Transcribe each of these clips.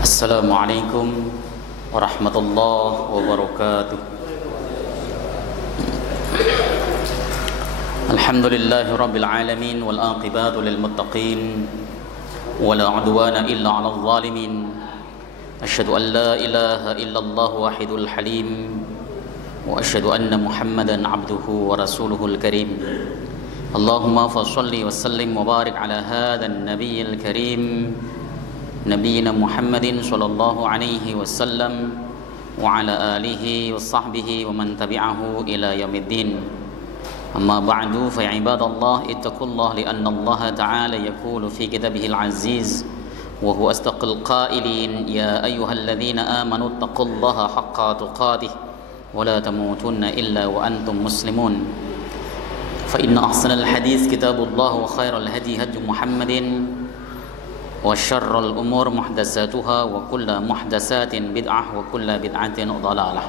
Assalamualaikum warahmatullahi wabarakatuh. Alhamdulillahi rabbil alamin wal aqibatu lil muttaqin wala udwana illa 'alal zalimin. Asyhadu an la ilaha illallah wahidul halim wa asyhadu anna Muhammadan 'abduhu wa rasuluhul karim. Allahumma fashalli wa sallim wa barik ala hadzal nabiyil karim Nabiyyina Muhammadin sallallahu alaihi wasallam wa ala alihi wa sahbihi wa man tabi'ahu ila yaumiddin. Amma ba'du fa ibadallah ittaqullaha li anna Allah ta'ala yaqulu fi kitabihil aziz wa huwa astaqil qailin ya ayyuhalladzina amanu ittaqullaha haqqa tuqatih wa la tamutunna illa wa antum muslimun. Fa inna ahsanal hadits kitabullah wa khairal hadi hadi Muhammadin wa syarrul umur muhdatsatuha wa kullu muhdatsatin bid'ah wa kullu bid'atin dhalalah.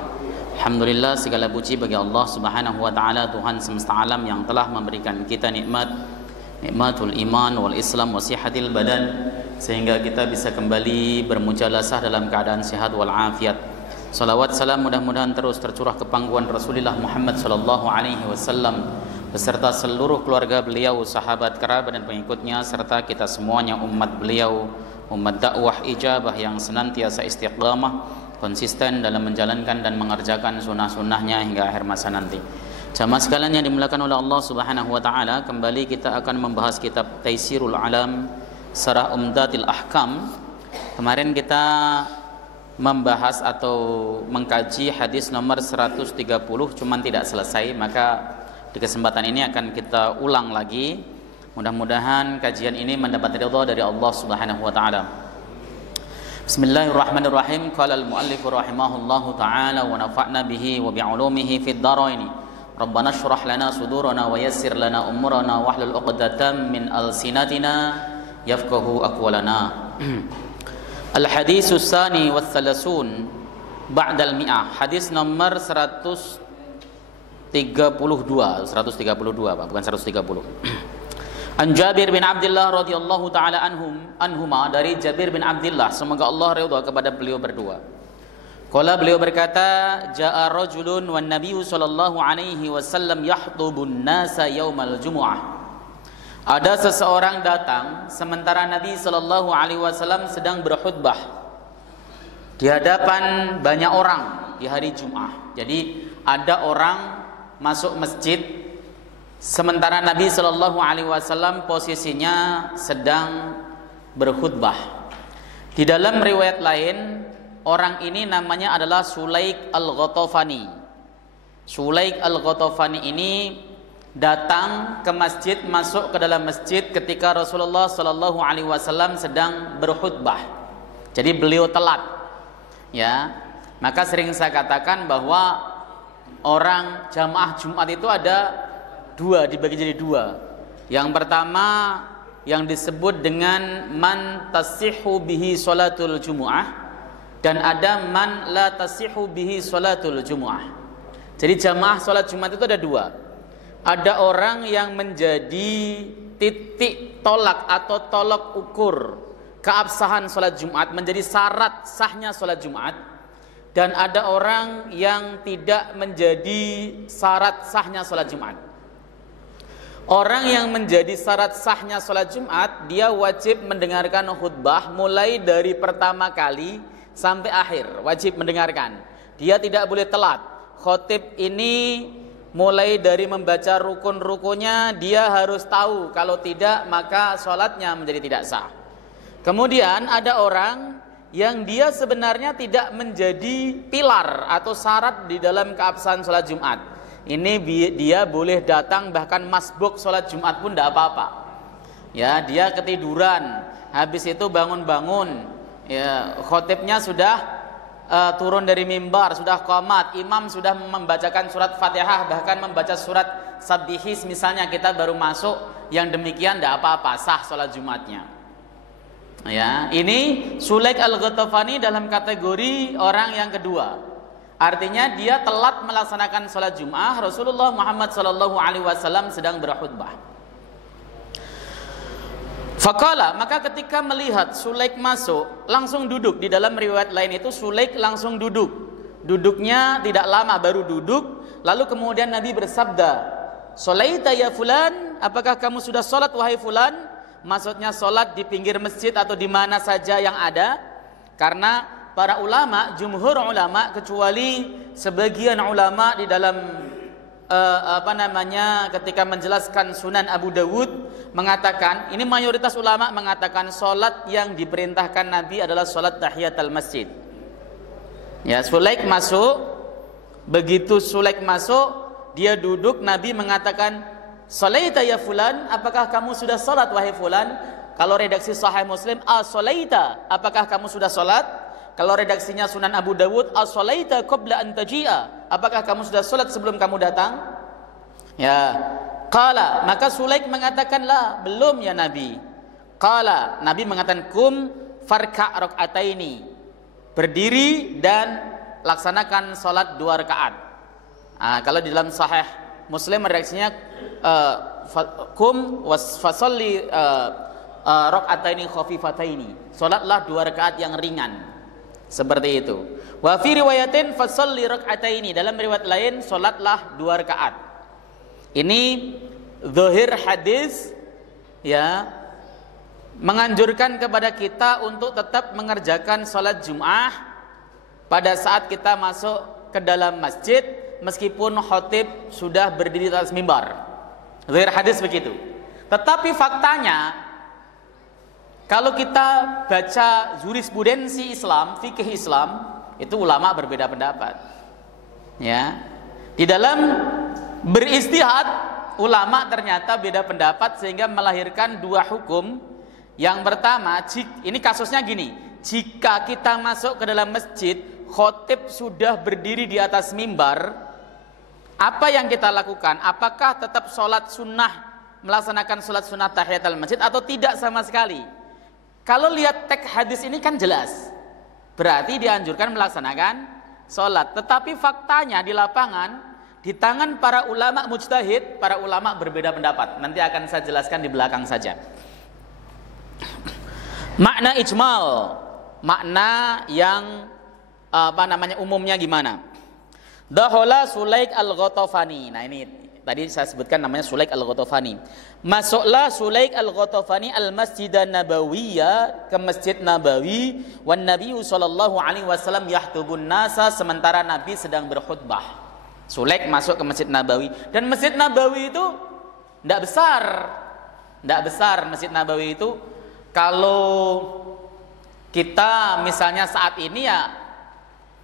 Alhamdulillah, segala puji bagi Allah Subhanahu wa taala, Tuhan semesta alam yang telah memberikan kita nikmatul iman wal Islam wa sihatil badan sehingga kita bisa kembali bermujalasah dalam keadaan sehat wal afiat. Salawat salam mudah-mudahan terus tercurah ke pangkuan Rasulullah Muhammad sallallahu alaihi wasallam beserta seluruh keluarga beliau, sahabat, kerabat dan pengikutnya serta kita semuanya umat beliau, umat dakwah ijabah yang senantiasa istiqamah konsisten dalam menjalankan dan mengerjakan sunnah-sunnahnya hingga akhir masa nanti. Jamaah sekalian yang dimuliakan oleh Allah Subhanahu wa taala, kembali kita akan membahas kitab Taisirul Alam Syarah Umdatil Ahkam. Kemarin kita membahas atau mengkaji hadis nomor 130 cuman tidak selesai, maka di kesempatan ini akan kita ulang lagi. Mudah-mudahan kajian ini mendapat ridha dari Allah Subhanahu wa taala. Bismillahirrahmanirrahim. Qala al-muallif rahimahullahu taala wa nafa'na bihi wa bi'ulumihi fid dharain. Rabbana shrah lana sudurana wa yassir lana umurana wahlul 'uqdatam min alsinatina yafqahu aqwalana. Al-haditsus tsani was salasun ba'dal mi'ah. Hadis nomor 132 Pak, bukan 130. An Jabir bin Abdullah radhiyallahu taala anhuma, dari Jabir bin Abdullah, semoga Allah ridha kepada beliau berdua. Qala, beliau berkata, jaa rajulun wan nabiyyu sallallahu alaihi wasallam yahdubun nasa yaumal jumu'ah. Ada seseorang datang sementara Nabi sallallahu alaihi wasallam sedang berkhutbah di hadapan banyak orang di hari Jumat. Jadi ada orang masuk masjid sementara Nabi Shallallahu Alaihi Wasallam posisinya sedang berkhutbah. Di dalam riwayat lain, orang ini namanya adalah Sulaik al-Ghatafani. Sulaik al-Ghatafani ini datang ke masjid, masuk ke dalam masjid ketika Rasulullah Shallallahu Alaihi Wasallam sedang berkhutbah. Jadi beliau telat, ya. Maka sering saya katakan bahwa orang jamaah Jumat itu ada dua, dibagi jadi dua. Yang pertama yang disebut dengan man tasihhu bihi sholatul jumu'ah, dan ada man la tasihhu bihi sholatul jumu'ah. Jadi jamaah sholat Jumat itu ada dua. Ada orang yang menjadi titik tolak atau tolak ukur keabsahan sholat Jumat, menjadi syarat sahnya sholat Jumat. Dan ada orang yang tidak menjadi syarat sahnya sholat Jumat. Orang yang menjadi syarat sahnya sholat Jumat, dia wajib mendengarkan khutbah mulai dari pertama kali sampai akhir. Wajib mendengarkan. Dia tidak boleh telat. Khotib ini mulai dari membaca rukun-rukunnya, dia harus tahu. Kalau tidak, maka sholatnya menjadi tidak sah. Kemudian ada orang yang dia sebenarnya tidak menjadi pilar atau syarat di dalam keabsahan sholat Jumat. Ini dia boleh datang bahkan masbuk sholat Jumat pun tidak apa-apa. Ya, dia ketiduran, habis itu bangun-bangun, ya, khotibnya sudah turun dari mimbar, sudah qomat, imam sudah membacakan surat Fatihah, bahkan membaca surat Sabbihis misalnya, kita baru masuk, yang demikian tidak apa-apa, sah sholat Jumatnya. Ya, ini Sulaik al-Ghatafani dalam kategori orang yang kedua. Artinya dia telat melaksanakan sholat Jumat. Rasulullah Muhammad sallallahu alaihi wasallam sedang berkhutbah. Faqala, maka ketika melihat Sulaik masuk, langsung duduk. Di dalam riwayat lain itu Sulaik langsung duduk. Duduknya tidak lama, baru duduk. Lalu kemudian Nabi bersabda, "Sholaita ya fulan, apakah kamu sudah sholat wahai fulan?" Maksudnya sholat di pinggir masjid atau di mana saja yang ada. Karena para ulama, jumhur ulama, kecuali sebagian ulama di dalam ketika menjelaskan Sunan Abu Dawud mengatakan, ini mayoritas ulama mengatakan sholat yang diperintahkan Nabi adalah sholat tahiyatul masjid. Ya, Sulaik masuk, begitu Sulaik masuk, dia duduk, Nabi mengatakan, "Sholaita ya fulan, apakah kamu sudah sholat wahai fulan?" Kalau redaksi Sahih Muslim, "As-sholaita, apakah kamu sudah sholat?" Kalau redaksinya Sunan Abu Dawud, "As-sholaita qabla an taji'a, apakah kamu sudah sholat sebelum kamu datang?" Ya, qala, maka Sulaik mengatakan, "La, belum ya Nabi." Qala, Nabi mengatakan, "Kum farka' raka'ataini." Berdiri dan laksanakan sholat 2 rakaat. Kalau di dalam Sahih Muslim redaksinya kum fasalli raka'ataini khafifataini. Salatlah 2 rakaat yang ringan. Seperti itu. Wa fi riwayatin fasalli raka'ataini, dalam riwayat lain salatlah 2 rakaat. Ini zahir hadis ya menganjurkan kepada kita untuk tetap mengerjakan salat Jumat pada saat kita masuk ke dalam masjid meskipun khatib sudah berdiri di atas mimbar. Zahir hadis begitu. Tetapi faktanya kalau kita baca jurisprudensi Islam, fikih Islam, itu ulama berbeda pendapat. Ya. Di dalam beristihad, ulama ternyata beda pendapat sehingga melahirkan 2 hukum. Yang pertama, ini kasusnya gini, jika kita masuk ke dalam masjid, khatib sudah berdiri di atas mimbar, apa yang kita lakukan? Apakah tetap sholat sunnah, melaksanakan sholat sunnah tahiyatul masjid atau tidak sama sekali? Kalau lihat teks hadis ini kan jelas, berarti dianjurkan melaksanakan sholat. Tetapi faktanya di lapangan, di tangan para ulama mujtahid, para ulama berbeda pendapat. Nanti akan saya jelaskan di belakang saja. Makna ijmal, makna yang umumnya gimana? Dakhala Sulaik al-Ghatafani. Nah ini tadi saya sebutkan namanya Sulaik al-Ghatafani. Masuklah Sulaik al-Ghatafani al-Masjid an-Nabawiyya, ke Masjid Nabawi, wan Nabi sallallahu alaihi wasallam yahtubun nasa, sementara Nabi sedang berkhutbah. Sulaik masuk ke Masjid Nabawi, dan Masjid Nabawi itu tidak besar. Tidak besar Masjid Nabawi itu. Kalau kita misalnya saat ini ya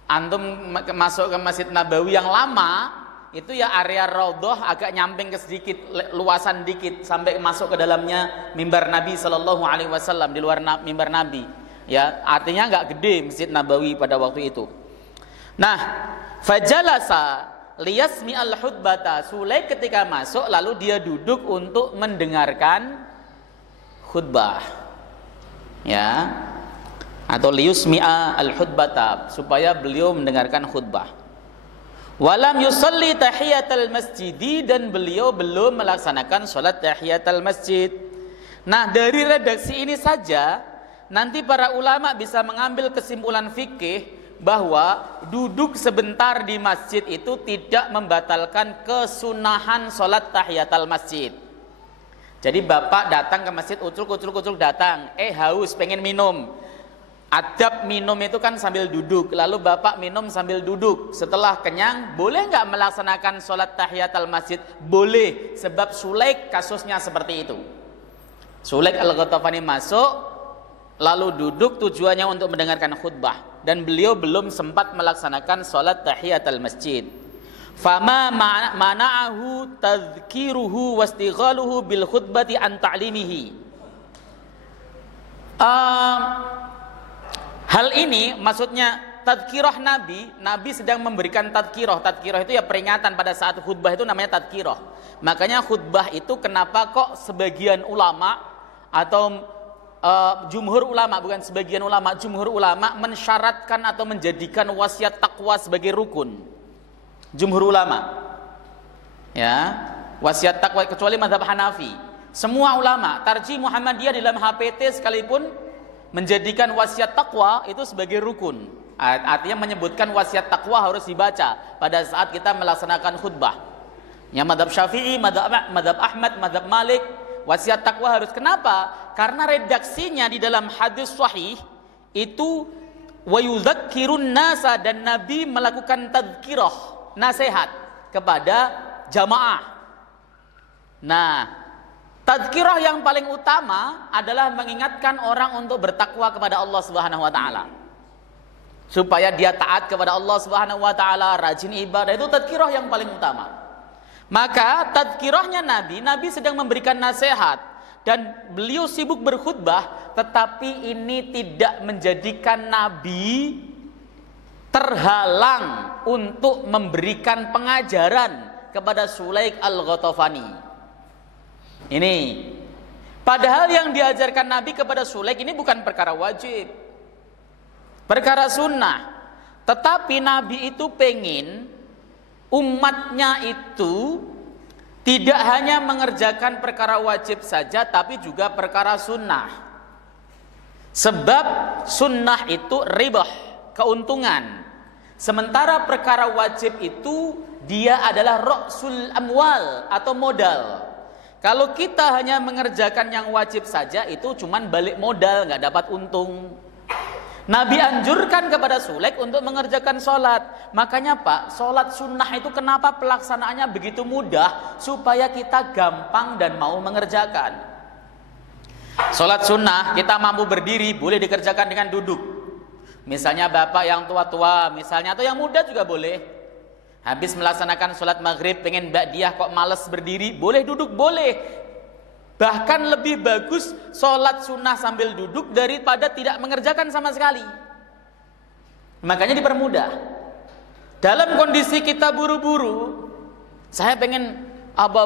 antum masuk ke Masjid Nabawi yang lama, itu ya area raudhah agak nyamping ke sedikit, luasan dikit sampai masuk ke dalamnya mimbar Nabi sallallahu alaihi wasallam, di luar mimbar Nabi. Ya, artinya enggak gede Masjid Nabawi pada waktu itu. Nah, fajalasa liyasmi al-khutbata. Sulaik ketika masuk lalu dia duduk untuk mendengarkan khutbah. Ya. Atau liyusmi'a al-khutbata, supaya beliau mendengarkan khutbah. Walam yusalli tahiyatul masjidi, dan beliau belum melaksanakan sholat tahiyatul masjid. Nah, dari redaksi ini saja nanti para ulama bisa mengambil kesimpulan fikih bahwa duduk sebentar di masjid itu tidak membatalkan kesunahan sholat tahiyatul masjid. Jadi bapak datang ke masjid, ucul datang, haus pengen minum. Adab minum itu kan sambil duduk, lalu bapak minum sambil duduk. Setelah kenyang, boleh nggak melaksanakan sholat tahiyatul masjid? Boleh, sebab Sulaik kasusnya seperti itu. Sulaik al-Ghatafani masuk, lalu duduk tujuannya untuk mendengarkan khutbah, dan beliau belum sempat melaksanakan sholat tahiyatul masjid. Fama mana'ahu tadhkiruhu wastighaluhu bil khutbati an ta'limihi. Hal ini maksudnya tadkirah Nabi sedang memberikan tadkirah. Tadkirah itu ya peringatan pada saat khutbah, itu namanya tadkirah. Makanya khutbah itu kenapa kok sebagian ulama atau jumhur ulama, bukan sebagian ulama, jumhur ulama mensyaratkan atau menjadikan wasiat takwa sebagai rukun. Jumhur ulama. Ya, wasiat takwa, kecuali mazhab Hanafi. semua ulama, Tarjih Muhammadiyah dalam HPT sekalipun menjadikan wasiat takwa itu sebagai rukun. Artinya menyebutkan wasiat takwa harus dibaca pada saat kita melaksanakan khutbah. Ya, madhab Syafi'i, madhab Ahmad, madhab Malik, wasiat takwa harus. Kenapa? Karena redaksinya di dalam hadis sahih itu wa yudzakkirun nasa, dan Nabi melakukan tadzkirah, nasihat kepada jamaah. Nah, tadzkirah yang paling utama adalah mengingatkan orang untuk bertakwa kepada Allah Subhanahu wa taala. Supaya dia taat kepada Allah Subhanahu wa taala, rajin ibadah, itu tadzkirah yang paling utama. Maka tadzkirahnya Nabi sedang memberikan nasihat dan beliau sibuk berkhutbah, tetapi ini tidak menjadikan Nabi terhalang untuk memberikan pengajaran kepada Sulaik Al-Ghatafani. Ini padahal yang diajarkan Nabi kepada Sulaik ini bukan perkara wajib, perkara sunnah. Tetapi Nabi itu pengen umatnya itu tidak hanya mengerjakan perkara wajib saja, tapi juga perkara sunnah. Sebab sunnah itu ribah, keuntungan. Sementara perkara wajib itu dia adalah ra'sul amwal atau modal. Kalau kita hanya mengerjakan yang wajib saja, itu cuman balik modal, nggak dapat untung. Nabi anjurkan kepada Sulaik untuk mengerjakan sholat. Makanya Pak, sholat sunnah itu kenapa pelaksanaannya begitu mudah? Supaya kita gampang dan mau mengerjakan. Sholat sunnah kita mampu berdiri, boleh dikerjakan dengan duduk. Misalnya bapak yang tua-tua misalnya, atau yang muda juga boleh. Habis melaksanakan sholat maghrib pengen ba'diyah kok malas berdiri, boleh duduk, boleh. Bahkan lebih bagus sholat sunnah sambil duduk daripada tidak mengerjakan sama sekali. Makanya dipermudah. Dalam kondisi kita buru-buru, saya pengen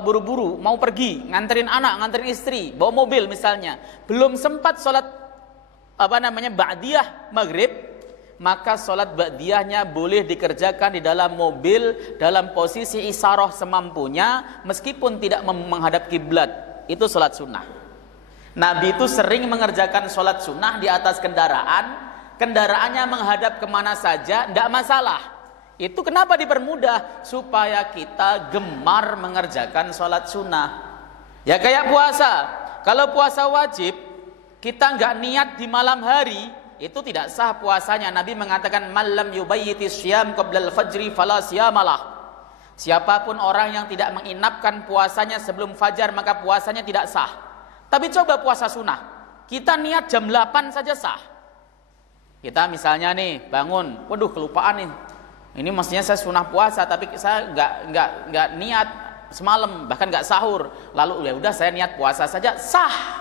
buru-buru mau pergi, nganterin anak, nganterin istri, bawa mobil misalnya, belum sempat sholat ba'diyah maghrib, maka sholat ba'diyahnya boleh dikerjakan di dalam mobil dalam posisi isyaroh semampunya, meskipun tidak menghadap kiblat. Itu sholat sunnah. Nabi itu sering mengerjakan sholat sunnah di atas kendaraan. Kendaraannya menghadap kemana saja, tidak masalah. Itu kenapa dipermudah? Supaya kita gemar mengerjakan sholat sunnah. Ya kayak puasa. Kalau puasa wajib, kita nggak niat di malam hari, itu tidak sah puasanya. Nabi mengatakan malam yubayyiti syiyam qablal fajri fala siyamalah. Siapapun orang yang tidak menginapkan puasanya sebelum fajar, maka puasanya tidak sah. Tapi coba puasa sunnah, kita niat jam 8 saja sah. Kita misalnya nih bangun, waduh kelupaan nih, ini mestinya saya sunnah puasa, tapi saya nggak niat semalam, bahkan nggak sahur. Lalu ya udah saya niat puasa saja, sah.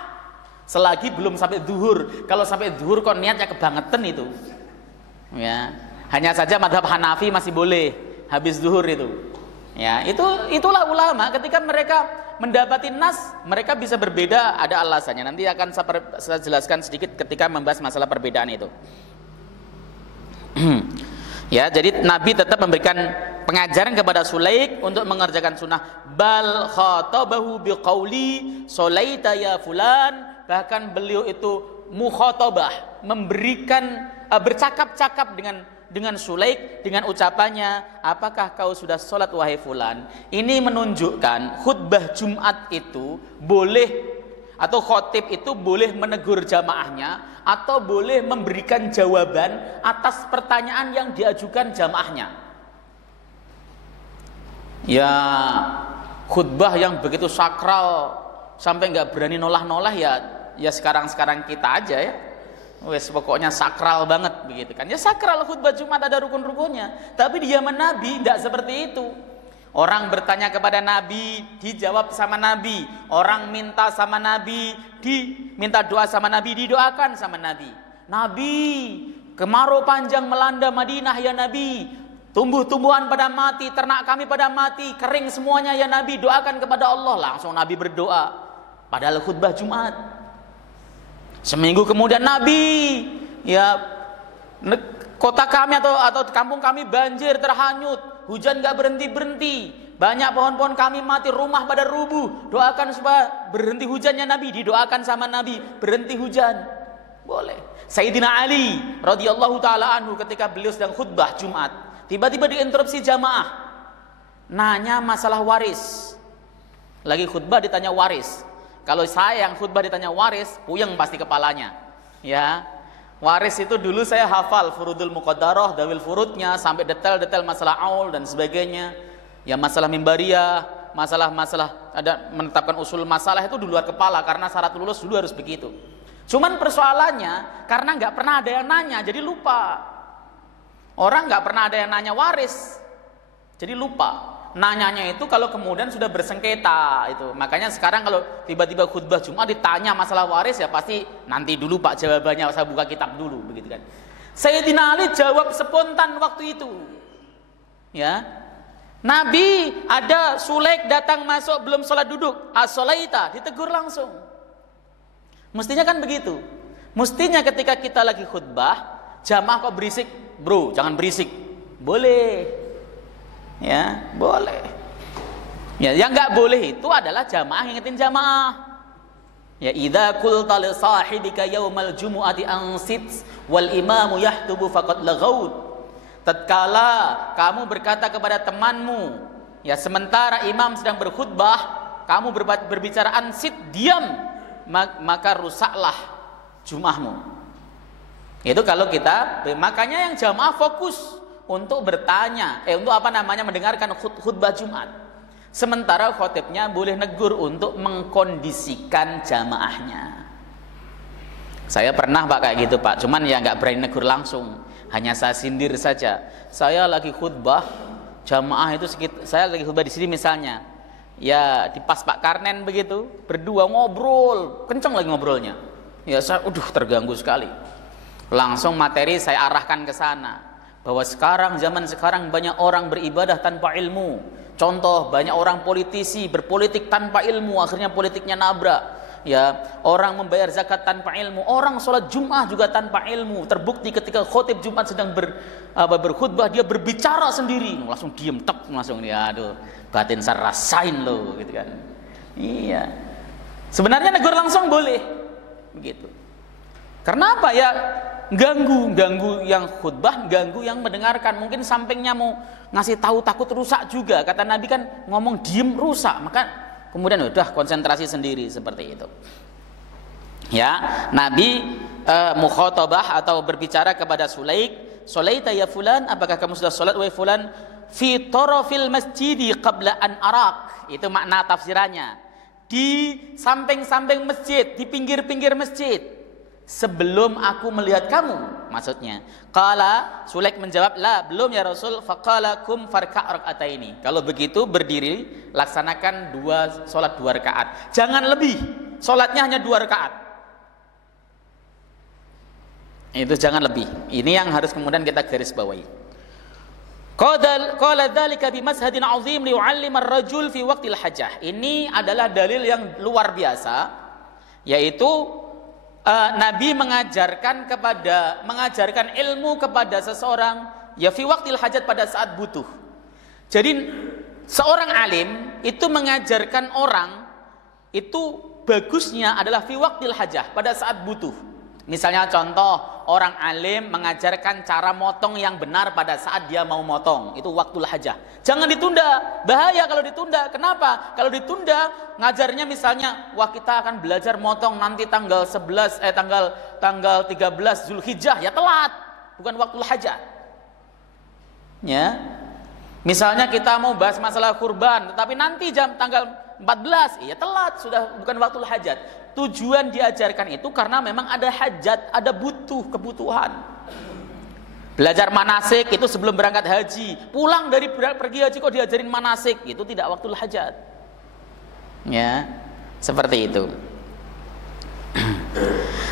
Selagi belum sampai zuhur. Kalau sampai zuhur kok niatnya kebangetan itu. Ya, hanya saja madhab Hanafi masih boleh habis zuhur itu. Ya, itulah ulama ketika mereka mendapati nas, mereka bisa berbeda, ada alasannya. Nanti akan saya jelaskan sedikit ketika membahas masalah perbedaan itu. Ya, jadi Nabi tetap memberikan pengajaran kepada Sulaik untuk mengerjakan sunnah. Bal khatabahu biqauli sholaita ya fulan, bahkan beliau itu mukhatabah, memberikan bercakap-cakap dengan Sulaik, dengan ucapannya, apakah kau sudah sholat wahai fulan? Ini menunjukkan khutbah Jumat itu boleh, atau khotib itu boleh menegur jamaahnya, atau boleh memberikan jawaban atas pertanyaan yang diajukan jamaahnya. Ya, khutbah yang begitu sakral sampai nggak berani nolah-nolah, ya sekarang kita aja ya. Wes pokoknya sakral banget begitu kan. Ya sakral, khutbah Jumat ada rukun-rukunnya. Tapi di zaman Nabi tidak seperti itu. Orang bertanya kepada Nabi, dijawab sama Nabi. Orang minta sama Nabi, diminta doa sama Nabi, didoakan sama Nabi. Nabi, kemarau panjang melanda Madinah ya Nabi. Tumbuh-tumbuhan pada mati, ternak kami pada mati, kering semuanya ya Nabi, doakan kepada Allah. Langsung Nabi berdoa. Padahal khutbah Jumat. Seminggu kemudian Nabi, ya kota kami atau kampung kami banjir, terhanyut, hujan gak berhenti-berhenti, Banyak pohon-pohon kami mati, rumah pada rubuh. Doakan supaya berhenti hujannya Nabi. Didoakan sama Nabi, berhenti hujan. Boleh. Sayyidina Ali radhiyallahu taala anhu ketika beliau sedang khutbah Jumat, tiba-tiba diinterupsi jamaah. Nanya masalah waris. Lagi khutbah ditanya waris. Kalau saya yang khutbah ditanya waris, puyeng pasti kepalanya. Ya. Waris itu dulu saya hafal furudul muqaddarah, dawil furudnya sampai detail-detail masalah aul dan sebagainya. Ya masalah mimbariyah, masalah-masalah ada menetapkan usul masalah itu di luar kepala karena syarat lulus dulu harus begitu. Cuman persoalannya karena nggak pernah ada yang nanya, jadi lupa. Orang nggak pernah ada yang nanya waris, jadi lupa. Nanyanya itu kalau kemudian sudah bersengketa itu. Makanya sekarang kalau tiba-tiba khutbah Jumat ditanya masalah waris ya pasti nanti dulu Pak jawabannya, saya buka kitab dulu begitu kan. Sayyidina Ali jawab spontan waktu itu. Ya. Nabi ada Sulaik datang masuk belum sholat duduk, as-sholaita, ditegur langsung. Mestinya kan begitu. Mestinya ketika kita lagi khutbah, jamaah kok berisik, bro, jangan berisik. Boleh, ya, boleh. Ya, yang nggak boleh itu adalah jamaah ngingetin jamaah. Ya, idza qulta li sahibika yaumal jumu'ati ansit wal imamu yahtubu faqad laghaut. Tatkala kamu berkata kepada temanmu, ya sementara imam sedang berkhutbah, kamu berbicara ansit, diam, maka rusaklah jumahmu. Itu kalau kita, makanya yang jamaah fokus untuk bertanya, untuk mendengarkan khutbah Jumat. Sementara khotibnya boleh negur untuk mengkondisikan jamaahnya. Saya pernah Pak kayak gitu Pak, cuman ya nggak berani negur langsung. Hanya saya sindir saja. Saya lagi khutbah, jamaah itu saya lagi khutbah di sini misalnya. Ya di pas Pak Karnen begitu, berdua ngobrol, kenceng lagi ngobrolnya. Ya saya terganggu sekali. Langsung materi saya arahkan ke sana. Bahwa zaman sekarang banyak orang beribadah tanpa ilmu. Contoh, banyak orang politisi berpolitik tanpa ilmu, akhirnya politiknya nabrak. Ya, orang membayar zakat tanpa ilmu, orang sholat Jumat juga tanpa ilmu. Terbukti ketika khotib Jumat sedang berkhutbah, dia berbicara sendiri, langsung diem, langsung dia, aduh, batin saya rasain loh, gitu kan. Iya. Sebenarnya negur langsung boleh, begitu. Karena apa ya? Ganggu yang khutbah, ganggu yang mendengarkan. Mungkin sampingnya mau ngasih tahu takut rusak juga. Kata Nabi kan ngomong diem rusak, maka kemudian udah konsentrasi sendiri seperti itu. Ya, Nabi mukhatabah atau berbicara kepada Sulaik, "Sholaita ya fulan, apakah kamu sudah salat wahai fulan? Fi tarafil masjidi qabla an arak." Itu makna tafsirannya. Di samping-samping masjid, di pinggir-pinggir masjid. Sebelum aku melihat kamu, maksudnya. Qala, Sulaik menjawab, "La, belum ya Rasul." Faqala kum farka' raka'ataini. Kalau begitu berdiri, laksanakan salat 2 rakaat. Jangan lebih. Salatnya hanya 2 rakaat. Itu jangan lebih. Ini yang harus kemudian kita garis bawahi. Qala dzalika bi mashhadin 'azim li yu'allim ar-rajul fi waqtil hajah. Ini adalah dalil yang luar biasa, yaitu Nabi mengajarkan ilmu kepada seseorang ya fi waqtil hajat, pada saat butuh. Jadi seorang alim itu mengajarkan orang itu bagusnya adalah fi waqtil hajah, pada saat butuh. Misalnya contoh, orang alim mengajarkan cara motong yang benar pada saat dia mau motong, itu waktul hajah. Jangan ditunda, bahaya kalau ditunda. Kenapa? Kalau ditunda, ngajarnya misalnya, wah kita akan belajar motong nanti tanggal 13 Zulhijjah, ya telat, bukan waktul hajah. Ya. Misalnya kita mau bahas masalah kurban, tetapi nanti tanggal 14, ya telat, sudah bukan waktul hajat. Tujuan diajarkan itu karena memang ada hajat, ada kebutuhan. Belajar manasik itu sebelum berangkat haji, pulang dari pergi haji kok diajarin manasik, itu tidak waktul hajat. Ya, seperti itu.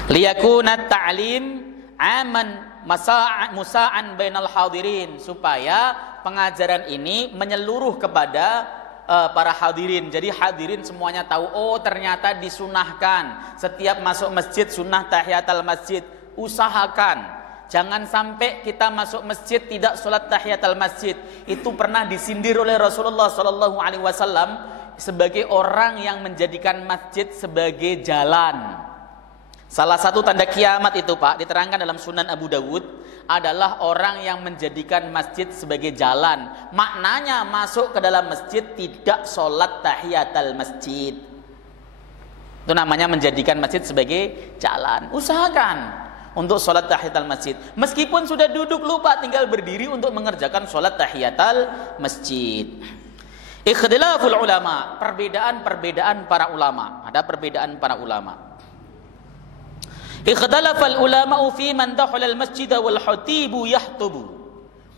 Liyakuna ta'lim aman musa'an bainal hadirin, supaya pengajaran ini menyeluruh kepada para hadirin. Jadi hadirin semuanya tahu, oh ternyata disunahkan setiap masuk masjid sunnah tahiyatul masjid. Usahakan Jangan sampai kita masuk masjid tidak sholat tahiyatul masjid. Itu pernah disindir oleh Rasulullah SAW sebagai orang yang menjadikan masjid sebagai jalan. Salah satu tanda kiamat itu Pak, diterangkan dalam Sunan Abu Dawud, adalah orang yang menjadikan masjid sebagai jalan. Maknanya masuk ke dalam masjid tidak sholat tahiyatul masjid. Itu namanya menjadikan masjid sebagai jalan. Usahakan untuk sholat tahiyatul masjid. Meskipun sudah duduk lupa, tinggal berdiri untuk mengerjakan sholat tahiyatul masjid. Ikhtilaful ulama, perbedaan para ulama. Ada perbedaan para ulama. Ikhtilafal ulama fi man dakhala al-masjid wal khatibu yahtubu.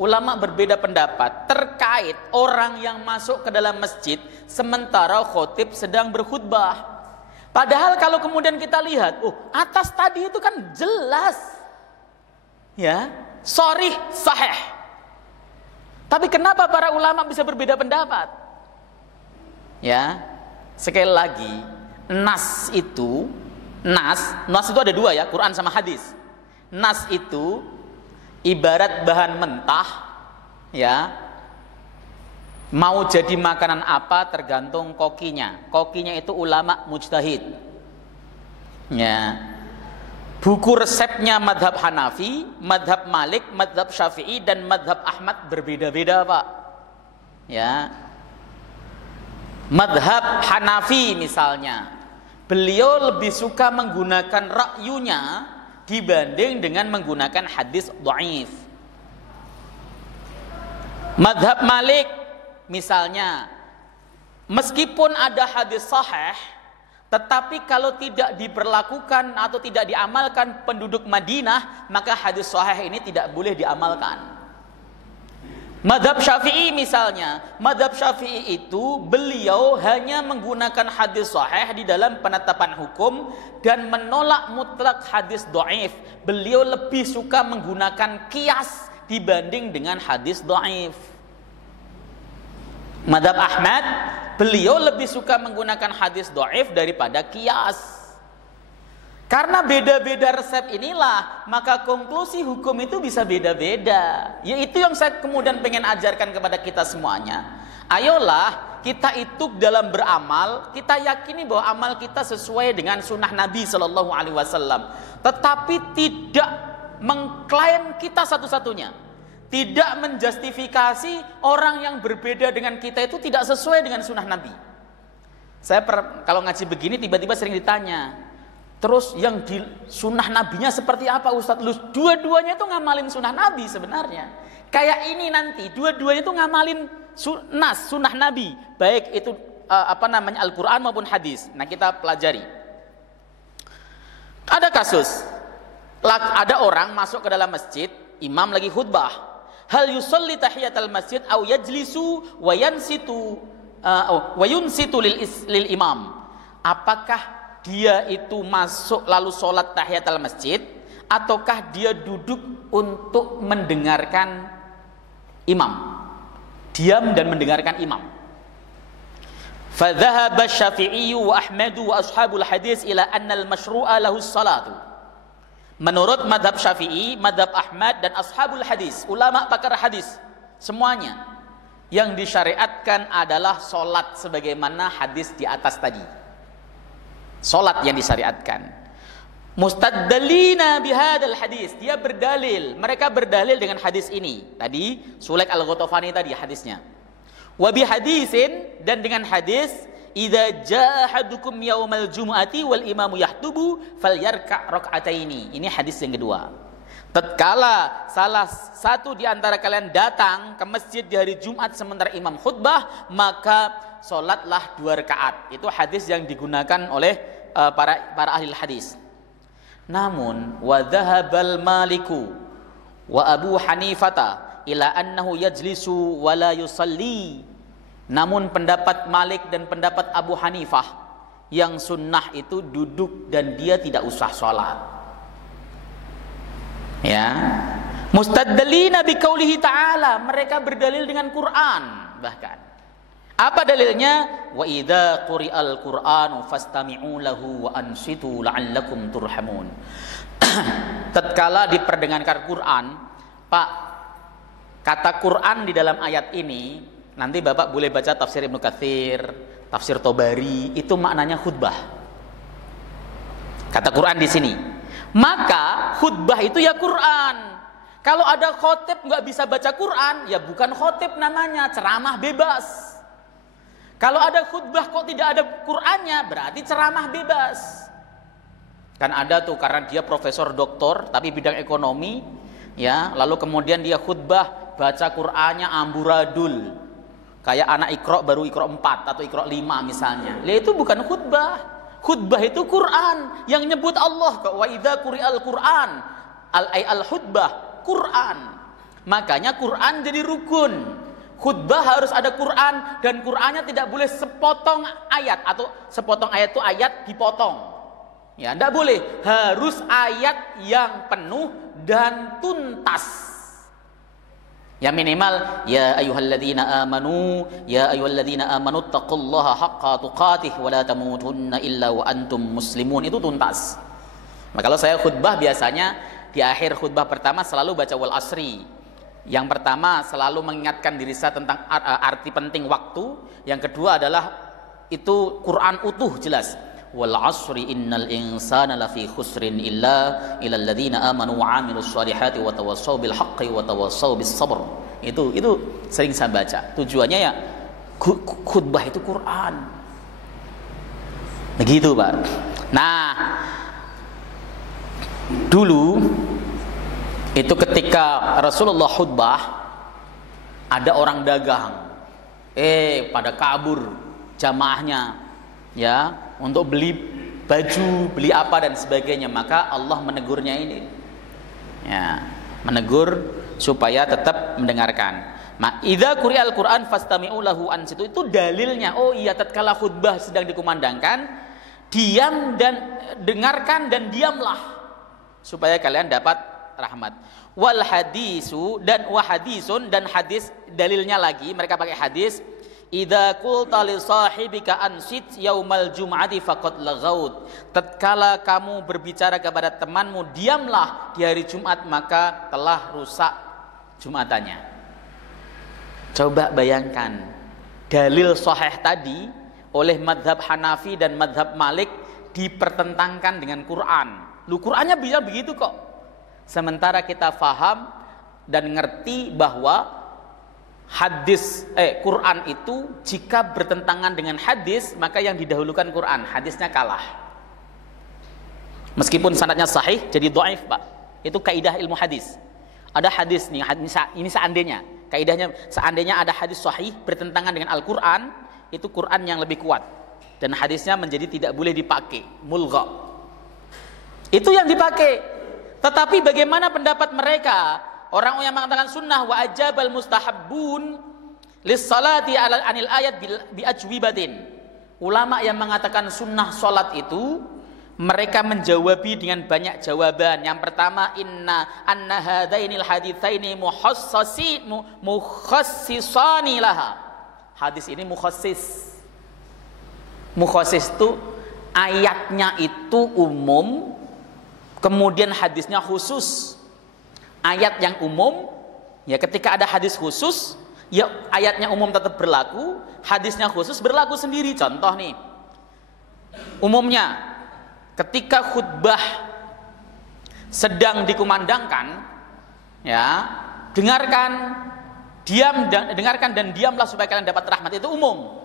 Ulama berbeda pendapat terkait orang yang masuk ke dalam masjid sementara khatib sedang berkhutbah. Padahal kalau kemudian kita lihat, atas tadi itu kan jelas, ya, sharih, sahih. Tapi kenapa para ulama bisa berbeda pendapat? Ya, sekali lagi, nas itu ada dua ya, Quran sama hadis. Nas itu ibarat bahan mentah, ya. Mau jadi makanan apa tergantung kokinya. Kokinya itu ulama mujtahid. Ya. Buku resepnya madhab Hanafi, madhab Malik, madhab Syafi'i dan madhab Ahmad berbeda-beda Pak. Ya. Madhab Hanafi misalnya, beliau lebih suka menggunakan ra'yunya dibanding dengan menggunakan hadis dhaif. Madhab Malik misalnya, meskipun ada hadis sahih, tetapi kalau tidak diberlakukan atau tidak diamalkan penduduk Madinah, maka hadis sahih ini tidak boleh diamalkan. Madhab Syafi'i misalnya, madhab Syafi'i itu beliau hanya menggunakan hadis sahih di dalam penetapan hukum dan menolak mutlak hadis dhaif. Beliau lebih suka menggunakan qiyas dibanding dengan hadis dhaif. Madhab Ahmad, beliau lebih suka menggunakan hadis dhaif daripada qiyas. Karena beda-beda resep inilah, maka konklusi hukum itu bisa beda-beda. Yaitu yang saya kemudian pengen ajarkan kepada kita semuanya. Ayolah kita itu dalam beramal, kita yakini bahwa amal kita sesuai dengan sunnah Nabi SAW. Tetapi tidak mengklaim kita satu-satunya. Tidak menjustifikasi orang yang berbeda dengan kita itu tidak sesuai dengan sunnah Nabi. Saya kalau ngaji begini tiba-tiba sering ditanya, terus yang di sunnah nabinya seperti apa Ustadz? Lu dua-duanya itu ngamalin sunnah nabi sebenarnya. Kayak ini nanti, dua-duanya itu ngamalin sunnah nabi. Baik itu Al-Quran maupun hadis. Nah kita pelajari. Ada kasus, ada orang masuk ke dalam masjid, imam lagi khutbah. Hal yusalli tahiyatul masjid au yajlisu wa yunsitu lil imam. Apakah dia itu masuk lalu sholat tahiyatul masjid, ataukah dia duduk untuk mendengarkan imam, diam dan mendengarkan imam? Fadhahaba Syafi'i wa Ahmadu wa ashabul hadis ila anna al-mashru'a lahu salatu. Menurut madhab Syafi'i, madhab Ahmad dan ashabul hadis, ulama pakar hadis semuanya, yang disyariatkan adalah sholat sebagaimana hadis di atas tadi. Solat yang disyariatkan. Mustaddalina bihadal hadis, dia berdalil, mereka berdalil dengan hadis ini. Tadi Sulaik Al-Ghatafani tadi hadisnya. Wa bihadisin, dan dengan hadis idza jaa ahadukum yaumal jumu'ati wal imamu yahtubu falyarka' rak'ataini. Ini hadis yang kedua. Tatkala salah satu di antara kalian datang ke masjid di hari Jumat sementara imam khutbah, maka solatlah 2 rakaat. Itu hadis yang digunakan oleh para ahli hadis. Namun wa dhahabal Maliku wa Abu Hanifata ila annahu yajlisu wa la yusalli. Namun pendapat Malik dan pendapat Abu Hanifah yang sunnah itu duduk dan dia tidak usah sholat. Ya, mustaddalina biqaulihi ta'ala, mereka berdalil dengan Quran. Bahkan apa dalilnya? Wa idza quri'al Qur'anu fastami'u lahu wa ansitu la'allakum turhamun. tatkala diperdengarkan Quran, Pak, kata Quran di dalam ayat ini, nanti Bapak boleh baca tafsir Ibnu Katsir, tafsir Tobari, itu maknanya khutbah. Kata Quran di sini. Maka khutbah itu ya Quran. Kalau ada khotib nggak bisa baca Quran, ya bukan khotib namanya, ceramah bebas. Kalau ada khutbah kok tidak ada Qurannya, berarti ceramah bebas. Kan ada tuh, karena dia profesor doktor tapi bidang ekonomi, ya, lalu kemudian dia khutbah baca Qurannya amburadul, kayak anak Iqra baru Iqra 4 atau Iqra 5 misalnya. Itu bukan khutbah. Khutbah itu Quran yang nyebut Allah, wa idza quri'al Quran al-khutbah Quran. Makanya Quran jadi rukun. Khutbah harus ada Quran, dan Qurannya tidak boleh sepotong ayat, atau sepotong ayat itu ayat dipotong. Ya, tidak boleh. Harus ayat yang penuh dan tuntas. Ya minimal ya ayyuhalladzina amanu taqullaha haqqa tuqatih wa la tamutunna illa wa antum muslimun, itu tuntas. Maka kalau saya khutbah biasanya di akhir khutbah pertama selalu baca wal asri. Yang pertama selalu mengingatkan diri saya tentang arti penting waktu. Yang kedua adalah itu Quran utuh jelas. Wal asri innal insana lafi khusrin illa ilal ladzina amanu wa amilus solihati wa tawassaw bil haqqi wa tawassaw bis sabr. Itu sering saya baca. Tujuannya ya khutbah itu Quran. Begitu, Pak. Nah, dulu itu ketika Rasulullah khutbah, ada orang dagang pada kabur jamaahnya, ya, untuk beli baju, beli apa dan sebagainya. Maka Allah menegurnya ini, ya, menegur supaya tetap mendengarkan. Idza quri'al Quran fastami'u lahu ansitu, itu dalilnya. Oh iya, tatkala khutbah sedang dikumandangkan, diam dan dengarkan dan diamlah supaya kalian dapat rahmat. Wal hadisu dan wahadisun, dan hadis dalilnya lagi, mereka pakai hadis, idza qulta li sahibika ansit yaumal jum'ati faqad laghaut, tatkala kamu berbicara kepada temanmu diamlah di hari Jumat, maka telah rusak Jumatannya. Coba bayangkan, dalil sahih tadi oleh madhab Hanafi dan madhab Malik dipertentangkan dengan Quran. Lu Qurannya bisa begitu kok. Sementara kita faham dan ngerti bahwa Quran itu jika bertentangan dengan hadis, maka yang didahulukan Quran, hadisnya kalah. Meskipun sanadnya sahih jadi dhaif, Pak. Itu kaidah ilmu hadis. Ada hadis nih, ini seandainya, kaidahnya seandainya ada hadis sahih bertentangan dengan Al-Quran, itu Quran yang lebih kuat dan hadisnya menjadi tidak boleh dipakai, mulgha. Itu yang dipakai. Tetapi bagaimana pendapat mereka, orang yang mengatakan sunnah wa ajabal mustahabbun lis salati anil ayat bi ajwibatin. Ulama yang mengatakan sunnah salat itu, mereka menjawabi dengan banyak jawaban. Yang pertama, anna hadainil haditsaini mukhassisani laha. Hadis ini mukhassis. Mukhassis itu ayatnya itu umum, kemudian hadisnya khusus. Ayat yang umum, ya ketika ada hadis khusus, ya ayatnya umum tetap berlaku, hadisnya khusus berlaku sendiri. Contoh nih, umumnya ketika khutbah sedang dikumandangkan, ya, dengarkan dan diamlah supaya kalian dapat rahmat, itu umum.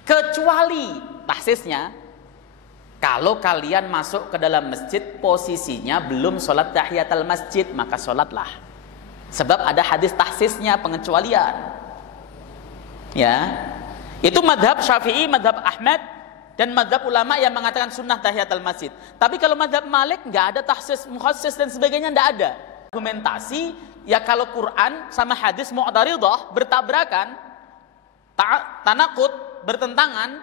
Kecuali takhsisnya, kalau kalian masuk ke dalam masjid posisinya belum sholat tahiyatul masjid, maka sholatlah. Sebab ada hadis takhsisnya, pengecualian. Ya, itu madhab Syafi'i, madhab Ahmad, dan madhab ulama yang mengatakan sunnah tahiyatul masjid. Tapi kalau madhab Malik nggak ada takhsis, mukhassis dan sebagainya, nggak ada. Argumentasi ya kalau Quran sama hadis mu'taridah bertabrakan, tanakut, bertentangan,